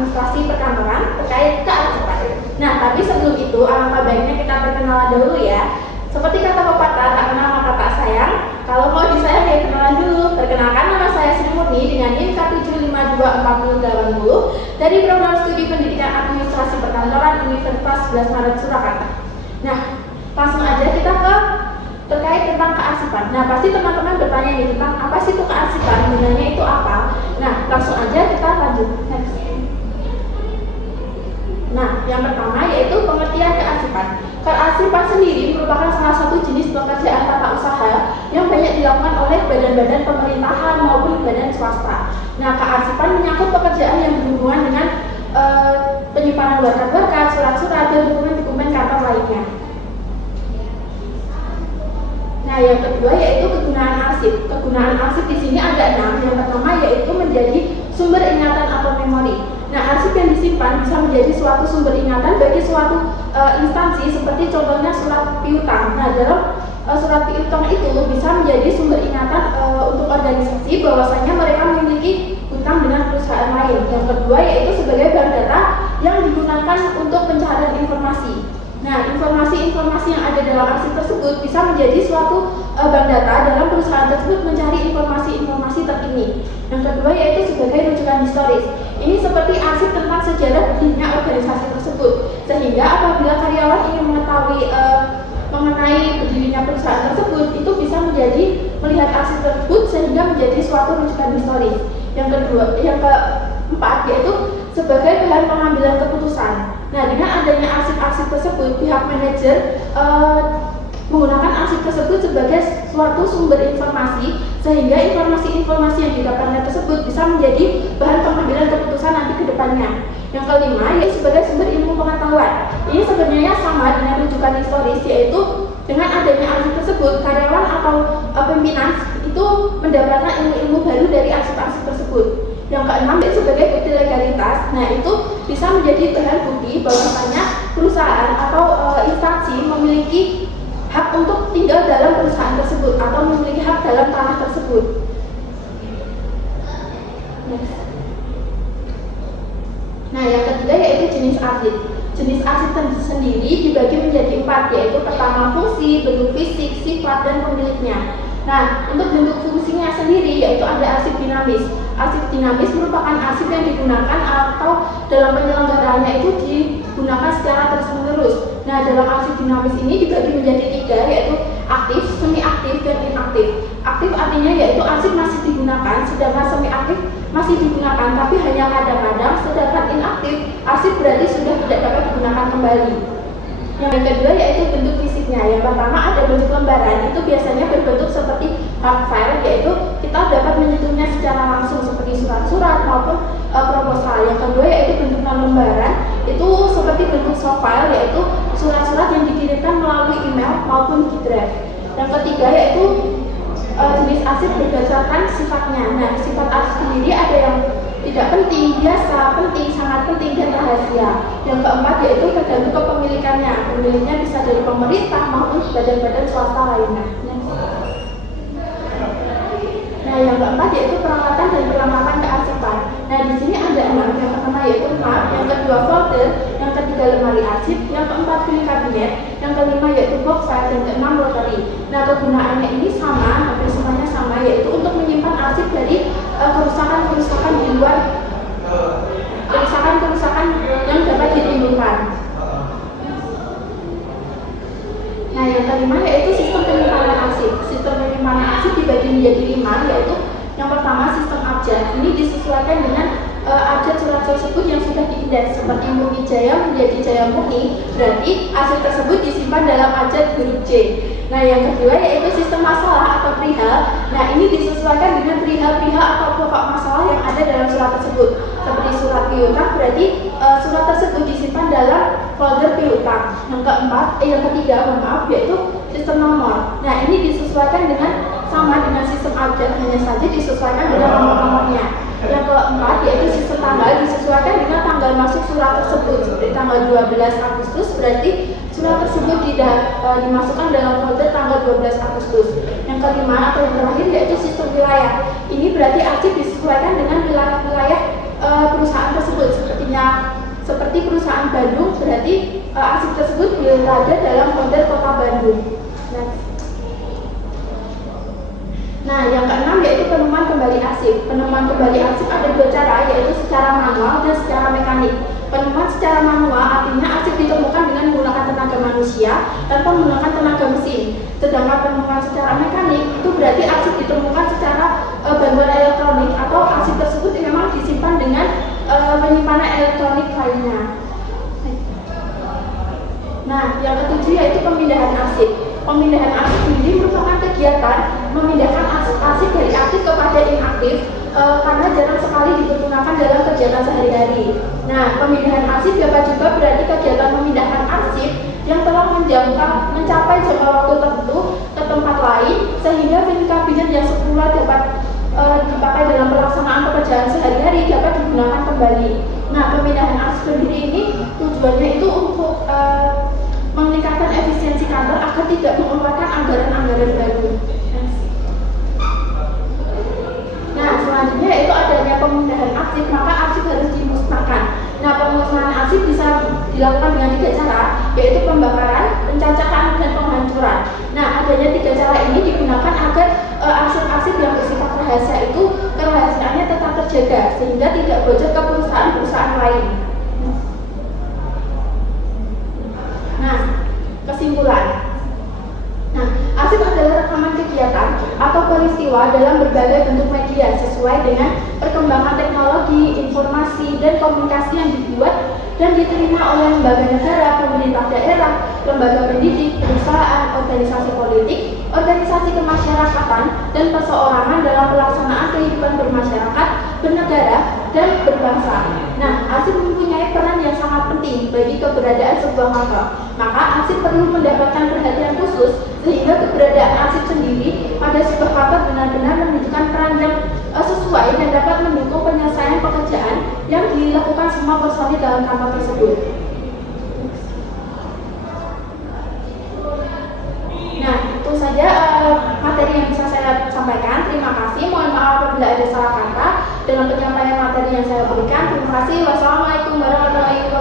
administrasi perkantoran terkait kearsipan. Nah, tapi sebelum itu alangkah baiknya kita berkenalan dulu ya. Seperti kata pepatah, tak kenal maka tak sayang. Kalau mau disayang ya kenalan dulu. Perkenalkan, nama saya Sri Murni dengan NIM K7524080 dari Program Studi Pendidikan Administrasi Perkantoran Universitas 11 Maret Surakarta. Nah, langsung aja kita ke terkait tentang kearsipan. Nah, pasti teman-teman bertanya nih tentang apa sih itu kearsipan, gunanya itu apa. Nah, langsung aja kita lanjut. Next. Nah, yang pertama yaitu pengertian kearsipan. Kearsipan sendiri merupakan salah satu jenis pekerjaan tata usaha yang banyak dilakukan oleh badan-badan pemerintahan maupun badan swasta. Nah, kearsipan menyangkut pekerjaan yang berhubungan dengan penyimpanan berkas-berkas, surat-surat, dan dokumen-dokumen kantor lainnya. Nah, yang kedua yaitu kegunaan arsip. Kegunaan arsip di sini ada 6. Yang pertama yaitu menjadi sumber ingatan atau memori. Nah, arsip yang disimpan bisa menjadi suatu sumber ingatan bagi suatu instansi, seperti contohnya surat piutang. Nah, dalam surat piutang itu bisa menjadi sumber ingatan untuk organisasi bahwasanya mereka memiliki utang dengan perusahaan lain. Yang kedua yaitu sebagai bank data yang digunakan untuk pencarian informasi. Nah, informasi-informasi yang ada dalam arsip tersebut bisa menjadi suatu bank data dalam perusahaan tersebut mencari informasi-informasi terkini. Yang kedua yaitu sebagai rujukan historis. Ini seperti arsip tentang sejarah berdirinya organisasi tersebut, sehingga apabila karyawan ingin mengetahui mengenai berdirinya perusahaan tersebut, itu bisa menjadi melihat arsip tersebut sehingga menjadi suatu rujukan historis. Yang keempat yaitu sebagai bahan pengambilan keputusan. Nah, dengan adanya arsip-arsip tersebut, pihak manajer menggunakan arsip tersebut sebagai suatu sumber informasi, sehingga informasi-informasi yang didapatnya tersebut bisa menjadi bahan pengambilan keputusan nanti ke depannya. Yang kelima yaitu sebagai sumber ilmu pengetahuan. Ini sebenarnya sama dengan rujukan historis, yaitu dengan adanya arsip tersebut, karyawan atau pimpinan itu mendapatkan ilmu-ilmu baru dari arsip-arsip tersebut. Yang keenam yaitu sebagai bukti legalitas. Nah, itu bisa menjadi bahan bukti bahwasanya perusahaan atau instansi memiliki hak untuk tinggal dalam perusahaan tersebut atau memiliki hak dalam tanah tersebut. Next. Nah, yang ketiga yaitu jenis arsip. Jenis arsip sendiri dibagi menjadi 4, yaitu pertama fungsi, bentuk fisik, sifat, dan pemiliknya. Nah, untuk bentuk fungsinya sendiri yaitu ada arsip dinamis. Arsip dinamis merupakan arsip yang digunakan atau dalam penyelenggaraannya itu digunakan secara terus-menerus. Nah, dalam arsip dinamis ini dibagi menjadi 3, yaitu aktif, semi aktif, dan inaktif. Aktif artinya yaitu arsip masih digunakan, sedangkan semi aktif masih digunakan tapi hanya kadang-kadang, sedangkan inaktif arsip berarti sudah tidak dapat digunakan kembali. Yang kedua yaitu bentuk fisiknya. Yang pertama ada bentuk lembaran, itu biasanya berbentuk seperti hard file, yaitu kita dapat menyentuhnya secara langsung seperti surat-surat maupun proposal. Yang kedua yaitu bentuk non lembaran, itu seperti bentuk soft file, yaitu surat-surat yang dikirimkan melalui email maupun drive. Yang ketiga yaitu jenis arsip berdasarkan sifatnya. Nah, sifat arsip sendiri ada yang tidak penting, biasa, penting, sangat penting, dan rahasia. Yang keempat yaitu tergantung kepemilikannya. Pemiliknya bisa dari pemerintah maupun badan-badan swasta lainnya. Nah, yang keempat yaitu peralatan dan perlengkapan kearsipan. Nah, di sini ada 6. Yang pertama yaitu map, yang kedua folder, yang ketiga lemari arsip, yang keempat filing kabinet, yang kelima yaitu box file, dan keenam rotary. Nah, kegunaannya ini sama, hampir semuanya sama, yaitu untuk menyimpan arsip dari kerusakan-kerusakan di luar, kerusakan-kerusakan yang dapat ditimbulkan. Nah, yang kelima yaitu sistem penyimpanan arsip. Sistem penyimpanan arsip dibagi menjadi 5, yaitu yang pertama sistem abjad. Ini disesuaikan dengan abjad surat tersebut yang sudah diindeks, seperti Murni Jaya menjadi Jaya Murni, berarti arsip tersebut disimpan dalam abjad huruf J. Nah, yang kedua yaitu sistem masalah atau perihal. Nah, ini disesuaikan dengan perihal-perihal atau pokok masalah yang ada dalam surat tersebut. Seperti surat piutang, berarti surat tersebut disimpan dalam folder piutang. Yang ketiga, yaitu sistem nomor. Nah, ini disesuaikan dengan sama dengan sistem abjad, hanya saja disesuaikan dengan nomor-nomornya. Yang keempat yaitu sistem tanggal, disesuaikan dengan tanggal masuk surat tersebut. Seperti tanggal 12 Agustus, berarti surat tersebut dimasukkan dalam folder tanggal 12 Agustus. Yang kelima atau yang terakhir yaitu sistem wilayah. Ini berarti arsip disesuaikan dengan wilayah perusahaan tersebut. Sepertinya Nah, seperti perusahaan Bandung, berarti arsip tersebut berada dalam folder Kota Bandung. Nah, yang keenam yaitu penemuan kembali arsip. Penemuan kembali arsip ada dua cara, yaitu secara manual dan secara mekanik. Penemuan secara manual artinya arsip ditemukan dengan menggunakan tenaga manusia tanpa menggunakan tenaga mesin. Sedangkan penemuan secara mekanik itu berarti arsip ditemukan secara bantuan elektronik atau arsip tersebut memang disimpan dengan penyimpanan elektronik lainnya. Nah, yang ketujuh yaitu pemindahan arsip. Pemindahan arsip ini merupakan kegiatan memindahkan arsip dari aktif kepada inaktif karena jarang sekali dipergunakan dalam kegiatan sehari-hari. Nah, pemindahan arsip dapat juga berarti kegiatan memindahkan arsip yang telah mencapai jangka waktu tertentu ke tempat lain sehingga file kabinet yang semula dapat dipakai dalam pelaksanaan pekerjaan sehari-hari dapat digunakan kembali. Nah, pemindahan arsip sendiri ini tujuannya itu untuk meningkatkan efisiensi kantor agar tidak mengeluarkan anggaran-anggaran baru. Nah, selanjutnya yaitu adanya pemindahan arsip, maka arsip harus dimusnahkan. Nah, pemusnahan arsip bisa dilakukan dengan tiga cara, yaitu pembakaran, pencacahan, dan penghancuran. Nah, adanya tiga cara ini digunakan agar arsip-arsip yang bersifat rahasia itu kerahasiaannya tetap terjaga sehingga tidak bocor ke perusahaan-perusahaan lain. Nah, kesimpulan. Nah, arsip adalah rekaman kegiatan atau peristiwa dalam berbagai bentuk media sesuai dengan perkembangan teknologi, informasi, dan komunikasi yang dibuat dan diterima oleh lembaga negara, pemerintah daerah, lembaga pendidik, perusahaan, organisasi politik, organisasi kemasyarakatan, dan perseorangan dalam pelaksanaan kehidupan bermasyarakat, bernegara, dan berbangsa. Nah, arsip mempunyai peran yang sangat penting bagi keberadaan sebuah kantor. Maka arsip perlu mendapatkan perhatian khusus sehingga keberadaan arsip sendiri pada sebuah kantor benar-benar menunjukkan peran yang sesuai dan dapat mendukung penyelesaian pekerjaan yang dilakukan semua personil dalam kantor tersebut. Nah, itu saja materi yang bisa saya sampaikan. Terima kasih. Mohon maaf apabila ada salah kata dalam penyampaian materi yang saya berikan. Terima kasih. Wassalamualaikum warahmatullahi wabarakatuh.